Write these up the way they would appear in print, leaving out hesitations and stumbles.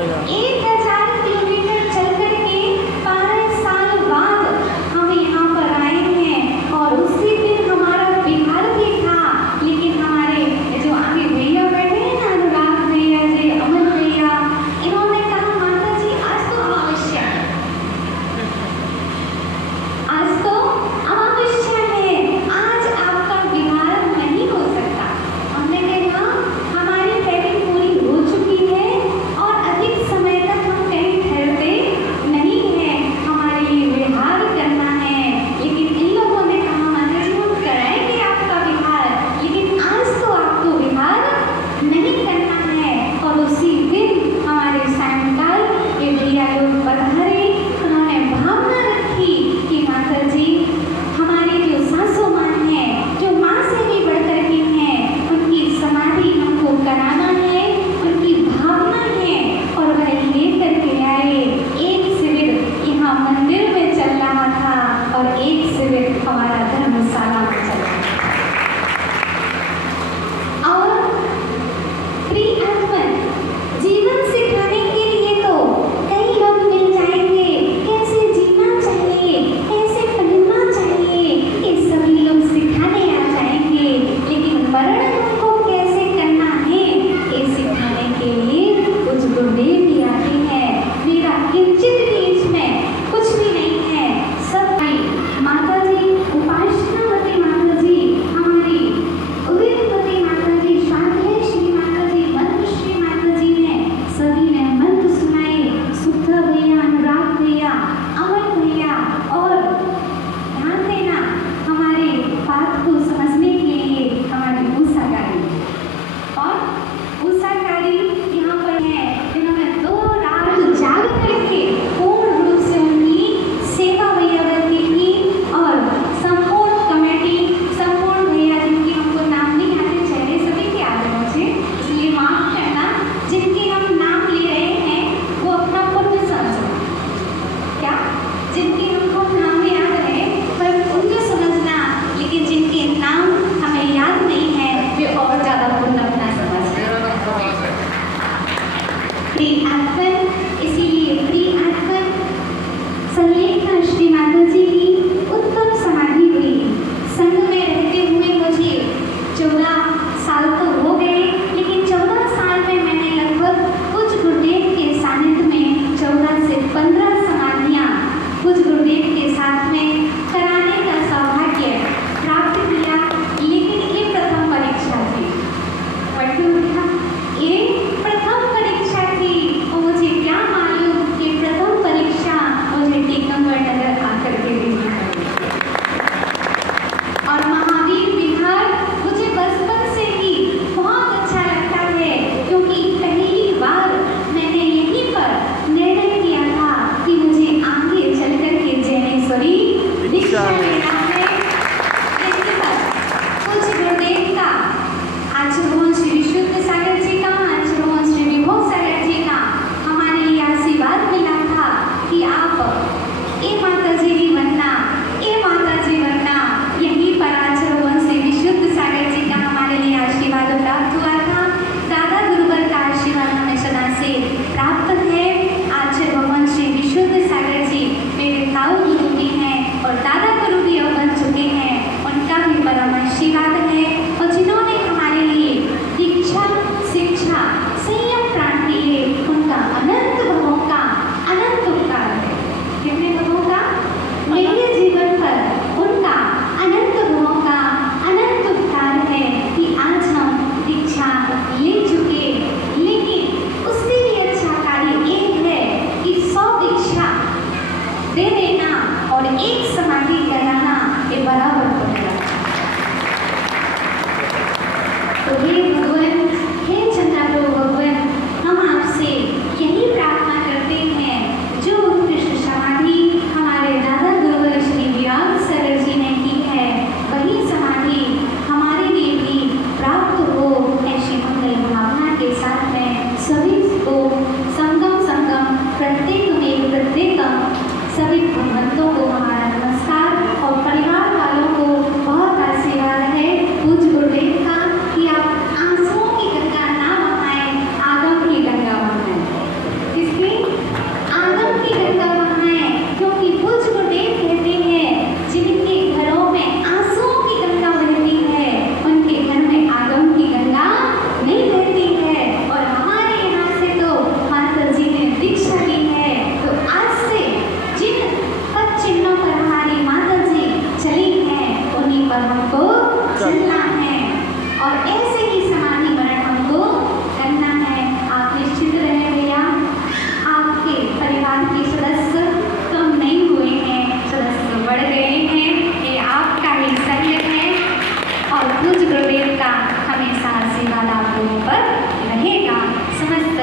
1000 kilometre चल करके 12 साल बाद हम यहाँ पर आए हैं और उसी दिन हमारा बिहार भी था, लेकिन हमारे जो आगे भैया बैठे हैं ना, अनुराग भैया जी, अमन भैया, इन्होंने कहा माता जी आज तो अमावस्या है, आज तो अमावस्या है, आज आपका बिहार नहीं हो सकता। हमने कहा हमारी पैकिंग पूरी हो चुकी है और अधिक समय तक हम कहीं ठहरते नहीं हैं, हमारे लिए विहार करना है। लेकिन इन लोगों ने कहा माता जी हम कराएंगे आपका विहार, लेकिन आज तो आपको विहार नहीं करना है। और उसी दिन हमारे सायंकाल ये भैया लोग पधारे, उन्होंने भावना रखी कि माता जी हमारी जो सासू माँ है, जो माँ से भी बढ़कर के हैं, उनकी समाधि हमको कराना है, उनकी भावना है। और वह लेकर के आए। एक शिविर यहाँ मंदिर में चल रहा था और एक शिविर हमारा धर्मशाला में चल रहा था। और प्रिय आत्मन जीवन सिखाने के लिए तो कई लोग मिल जाएंगे, कैसे जीना चाहिए, कैसे पढ़ना चाहिए, ये सभी लोग सिखाने आ जाएंगे, लेकिन मरण हमको कैसे करना है ये सिखाने के लिए कुछ गुरुदेव भी आते हैं। मेरा किंचित भी इसमें कुछ भी नहीं है, सब माता जी, उपासनावती माता जी, हमारी उदितवती माता जी, शांतलेश्वरी माता जी, मनश्री माता जी ने सभी ने मंत्र सुनाए। सुधा भैया, अनुराग भैया, अमन भैया, और ध्यान देना हमारे बात को समझने के लिए हमारी उषाकारी और उषाकारी यहाँ पर है, जिन्होंने 2 रात जाग करके पूर्ण रूप से उनकी सेवा भैया करती थी। और संपूर्ण कमेटी, संपूर्ण भैया जिनकी हमको नाम नहीं आते, चेहरे सभी के आते मुझे, इसलिए माफ करना, जिनके हम नाम ले रहे हैं वो अपना पुण्य समझो। क्या जिनके हमको नाम में याद है पर पुण्य समझना, लेकिन जिनके नाम हमें याद नहीं है वे और ज्यादा पुण्य अपना समझना। प्रिय आत्मन, इसीलिए प्रिय आत्मन संलेखना श्री माता जी की उत्तम समाधि हुई। संघ में रहते हुए मुझे 14 साल तो हो गए, लेकिन 14 साल में मैंने लगभग कुछ गुरुदेव के सानिध्य में 14 से 15 समाधियाँ कुछ गुरुदेव के साथ में कराने का सौभाग्य प्राप्त किया। लेकिन ये प्रथम परीक्षा थी, ये प्रथम परीक्षा थी और मुझे क्या मालूम रहेगा। समस्त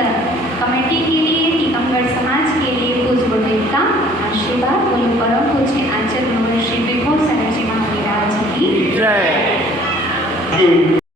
कमेटी के लिए, टीकमगढ़ समाज के लिए पूज्य गुरुदेव का आशीर्वाद। बोलो परम पूज्य आचार्य श्री विभो सरस्वती महाराज की जय।